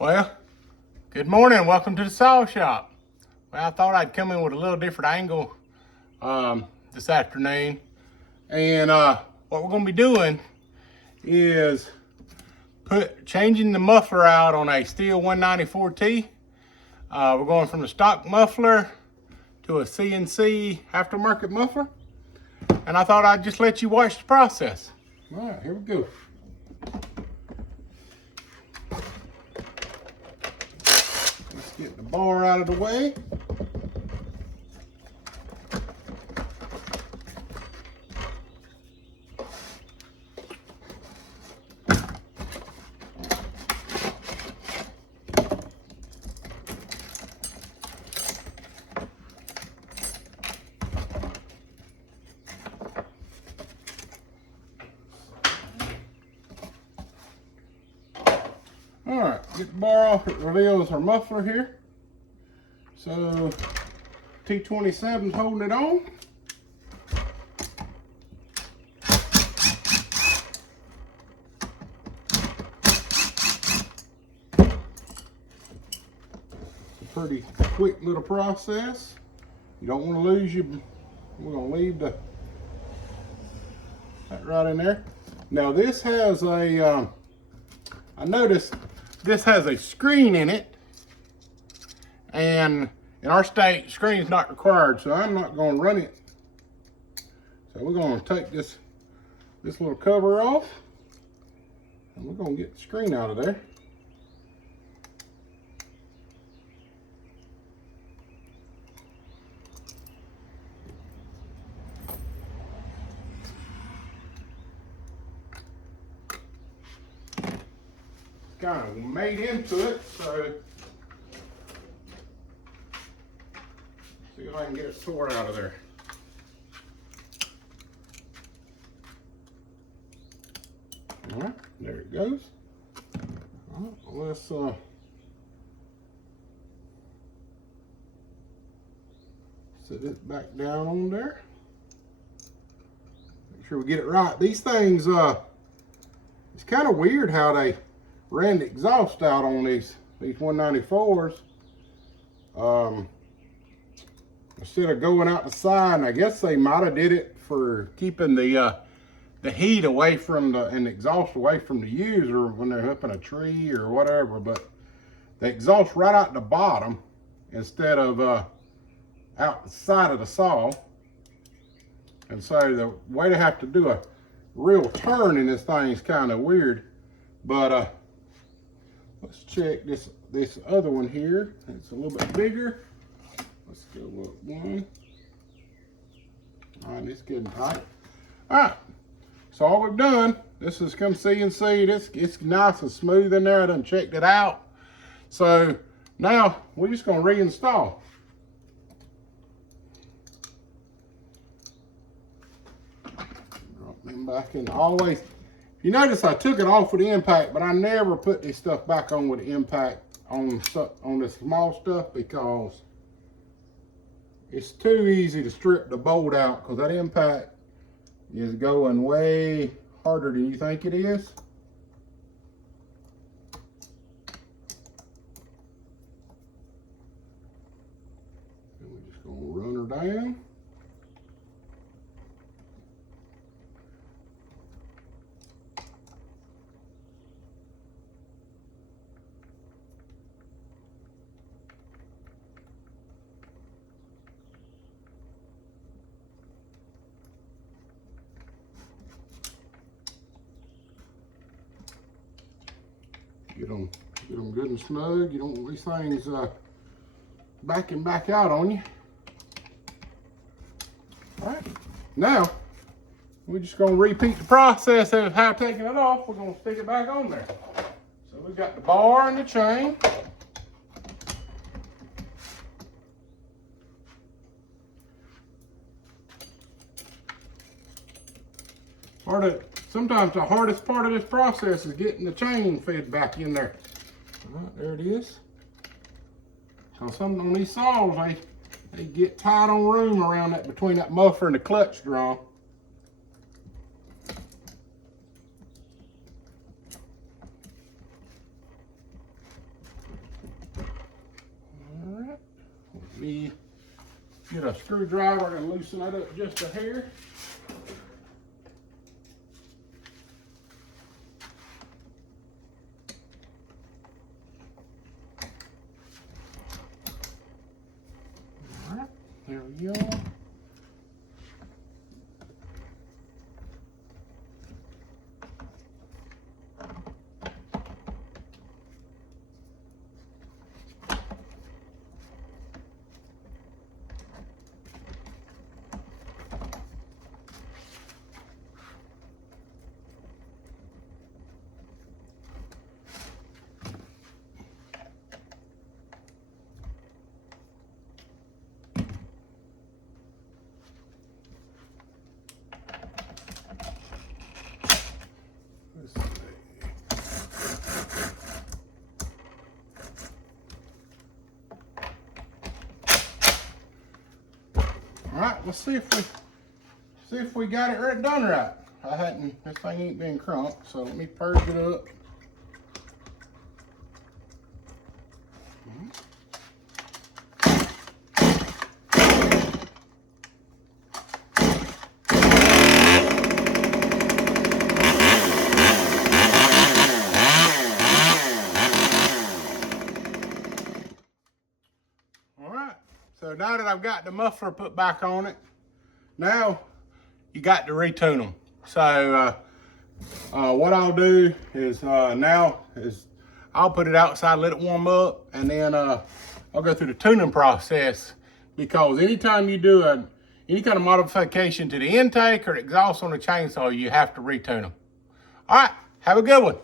Well, good morning. Welcome to the saw shop. Well, I thought I'd come in with a little different angle this afternoon. And what we're going to be doing is changing the muffler out on a Stihl 194T. We're going from the stock muffler to a CNC aftermarket muffler. And I thought I'd just let you watch the process. All right, here we go. Let's get the bar out of the way. All right, get the bar off. It reveals our muffler here. So T27's holding it on. It's a pretty quick little process. You don't want to lose your, we're going to leave that right in there. Now this has a, I noticed this has a screen in it, and in our state, screen is not required, so I'm not going to run it. So we're going to take this little cover off, and we're going to get the screen out of there. Kind of made into it, so see if I can get it tore out of there. All right, there it goes. All right, let's set it back down on there. Make sure we get it right. These things, it's kind of weird how they ran the exhaust out on these 194s. Instead of going out the side, and I guess they might have did it for keeping the heat away from and the exhaust away from the user when they're up in a tree or whatever. But the exhaust right out the bottom instead of out the side of the saw. And so the way to have to do a real turn in this thing is kind of weird. But let's check this other one here. It's a little bit bigger. Let's go up one. All right, it's getting tight. All right, so all we've done, this is come CNC. It's nice and smooth in there. I done checked it out. So now we're just gonna reinstall. Drop them back in. Always, you notice I took it off with the impact, but I never put this stuff back on with the impact on the small stuff because it's too easy to strip the bolt out because that impact is going way harder than you think it is. And we're just gonna run her down. Get them good and snug. You don't want these things backing back out on you. All right, now we're just gonna repeat the process of how taking it off. We're gonna stick it back on there. So we've got the bar and the chain. Sometimes the hardest part of this process is getting the chain fed back in there. All right, there it is. So some on these saws, they get tight on room around that between that muffler and the clutch drum. Let me get a screwdriver and loosen that up just a hair. All right, there we go. All right, let's see if we got it right done right. This thing ain't been crunked, so let me purge it up. All right, so now that I've got the muffler put back on it, now you got to retune them. So what I'll do is I'll put it outside, let it warm up, and then I'll go through the tuning process, because anytime you do any kind of modification to the intake or exhaust on the chainsaw, you have to retune them. All right, have a good one.